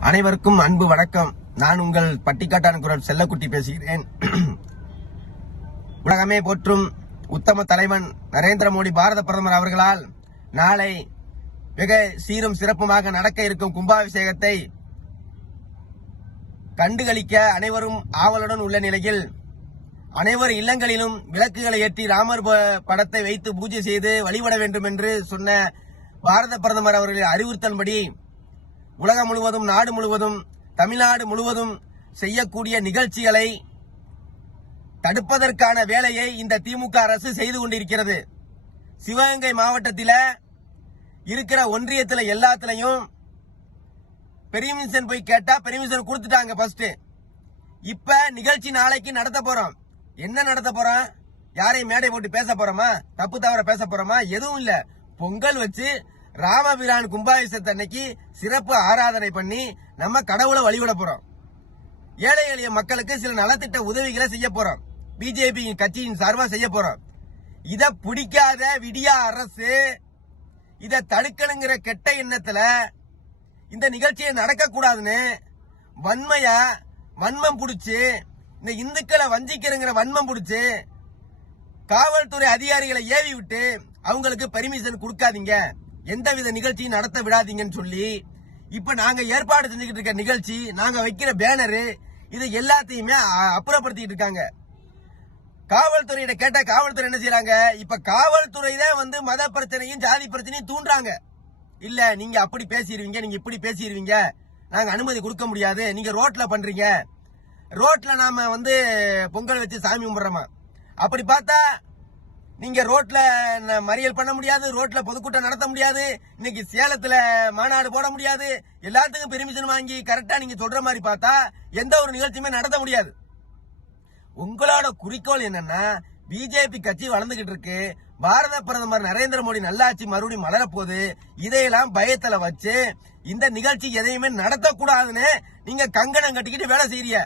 அனைவருக்கும் அன்பு வணக்கம். நான் உங்கள் பட்டிக்காட்டான் குரல் செல்லக்குட்டி பேசுகிறேன். உலகமே போற்றும் உத்தம தலைவன் நரேந்திர மோடி பாரத பிரதமர் அவர்களால் நாளை மிக சீரும் சிறப்புமாக நடக்க இருக்கும் கும்பாபிஷேகத்தை கண்டுகளிக்க அனைவரும் ஆவலுடன் உள்ள நிலையில் அனைவர் இல்லங்களிலும் விளக்குகளை ஏற்றி ராமர் ப- படத்தை வைத்து பூஜை செய்து வழிபட வேண்டும் என்று சொன்ன பாரத பிரதமர் அவர்களின் அறிவுறுத்தல்படி உலகம் முழுவதும் நாடு முழுவதும் தமிழ்நாடு முழுவதும் செய்யக்கூடிய நிகழ்ச்சிகளை தடுப்பதற்கான வேலையை இந்த திமுக அரசு செய்து கொண்டிருக்கிறது. சிவகங்கை மாவட்டத்தில் இருக்கிற ஒன்றியத்தில் எல்லாத்துலையும் பெர்மிஷன் போய் கேட்டா பெர்மிஷன் கொடுத்துட்டாங்க ஃபர்ஸ்ட் இப்ப நிகழ்ச்சி நாளைக்கு நடத்த போறோம். என்ன நடத்த போறோம்? யாரையும் மேடை போட்டு பேச போறோமா? தப்பு தவற பேச போறோமா? எதுவும் இல்ல. பொங்கல் வச்சு ராமபிரான் கும்பாபிஷேகத்தை அன்னைக்கு சிறப்பு ஆராதனை பண்ணி நம்ம கடவுளை வழிபட போறோம். ஏழை எளிய மக்களுக்கு சில நலத்திட்ட உதவிகளை செய்ய போறோம். பிஜேபி கட்சியின் சார்பா செய்ய போறோம். இத பிடிக்காத விடியா அரசு இத தடுக்கணுங்கிற கெட்ட எண்ணத்துல இந்த நிகழ்ச்சியை நடக்க கூடாதுன்னு வன்மையா வன்மம் பிடிச்சி இந்த இந்துக்களை வஞ்சிக்கிறங்கிற வன்மம் பிடிச்சி காவல்துறை அதிகாரிகளை ஏவி விட்டு அவங்களுக்கு பர்மிஷன் கொடுக்காதீங்க. எந்தவித நிகழ்ச்சியும் நடத்த விடாதீங்கன்னு சொல்லி இப்ப நாங்க ஏற்பாடு செஞ்சுக்கிட்டு இருக்க நிகழ்ச்சி நாங்க வைக்கிற பேனரு இது எல்லாத்தையுமே அப்புறப்படுத்திக்கிட்டு அப்புறப்படுத்திட்டு இருக்காங்க. காவல்துறையிட கேட்டா காவல்துறை என்ன செய்யறாங்க இப்ப காவல்துறை தான் வந்து மத பிரச்சனையும் ஜாதி பிரச்சனையும் தூண்டுறாங்க. இல்ல நீங்க அப்படி பேசிடுவீங்க நீங்க இப்படி பேசிடுவீங்க நாங்க அனுமதி கொடுக்க முடியாது. நீங்க ரோட்ல பண்றீங்க. ரோட்ல நாம வந்து பொங்கல் வச்சு சாமி கும்பிடுறோமா? அப்படி பார்த்தா நீங்க ரோட்ல மறியல் பண்ண முடியாது ரோட்ல பொதுக்கூட்டம் நடத்த முடியாது இன்னைக்கு சேலத்துல மாநாடு போட முடியாது எல்லாத்துக்கும் பெர்மிஷன் வாங்கி கரெக்டா நீங்க சொல்ற மாதிரி பார்த்தா எந்த ஒரு நிகழ்ச்சியுமே நடத்த முடியாது. உங்களோட குறிக்கோள் என்னன்னா பிஜேபி கட்சி வளர்ந்துகிட்டு இருக்கு பாரத பிரதமர் நரேந்திர மோடி நல்லாட்சி மறுபடியும் மலரப்போது இதையெல்லாம் பயத்துல வச்சு இந்த நிகழ்ச்சி எதையுமே நடத்தக்கூடாதுன்னு நீங்க கங்கணம் கட்டிக்கிட்டு வேலை செய்யறீங்க